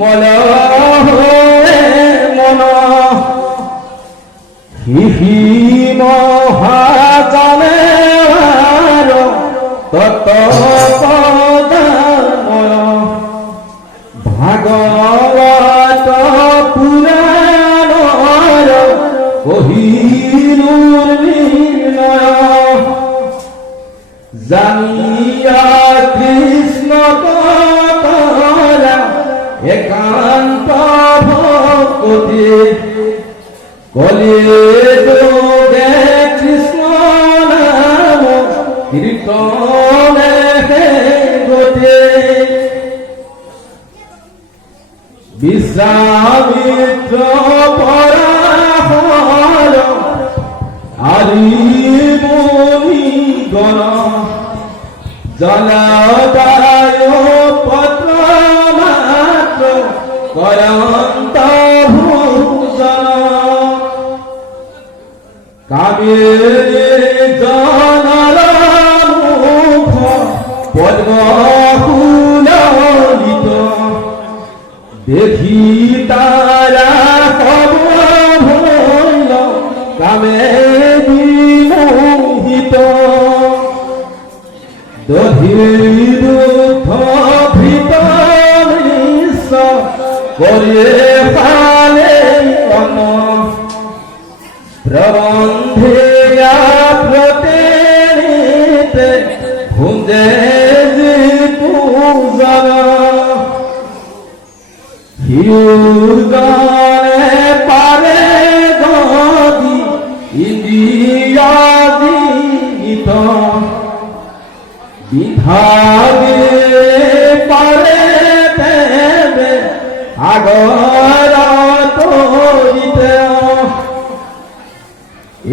মল হয়ে মন হিহি মহাজনে তত পদময় ভাগবত পুরাণর কহিনুর নির্ণয় জানিয়া কৃষ্ণ একান্ত ভক্তি কলে যোগে কৃষ্ণ নাম কীর্তনে গতি বিশ্বামিত্র পরাহর আদি মুনি গণ জলদায় পত্র মাত্র করন্ত ভূষণ কামেরে জনর মুখ পদ্ম ফুলিত দেখি তারা সব ভইল কামে বিমোহিত দধির ভৃত মিশ্র করে পালে অন প্রবন্ধে প্রতেরিতে ভুঞ্জে পূজন হিউগনে পারে গদি ইন্দ্রিয়া দিত বিভাগে পারে দেবে আগর তরিতে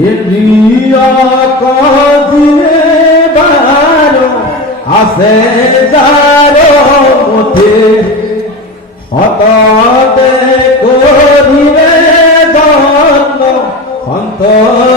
ইন্দ্রিয়া কদিনে বার আসে যার মধ্যে হঠাৎ করিবে জন্ম অন্তর